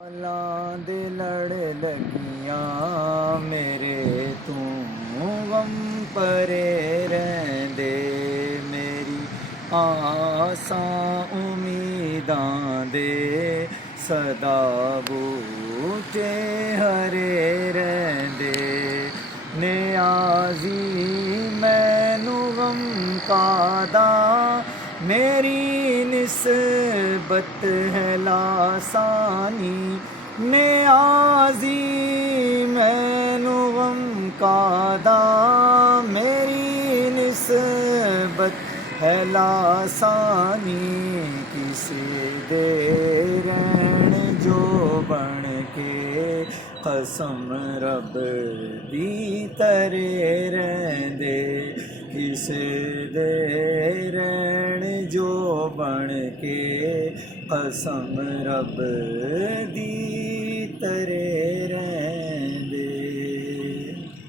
अल्लाह दे लड़ लगियां मेरे तू गम परे रहंदे मेरी आसां उम्मीदां दे सदा बूटे हरे रहंदे नियाज़ी मैनू गम कादा मेरी निस्बत है लासानी नियाज़ी मैनू गम कादा मेरी निस्बत है लासानी किसी दे रहन जो बन के कसम रब दी तरे रहंदे किसे दे रहन जो बन के कसम रब दी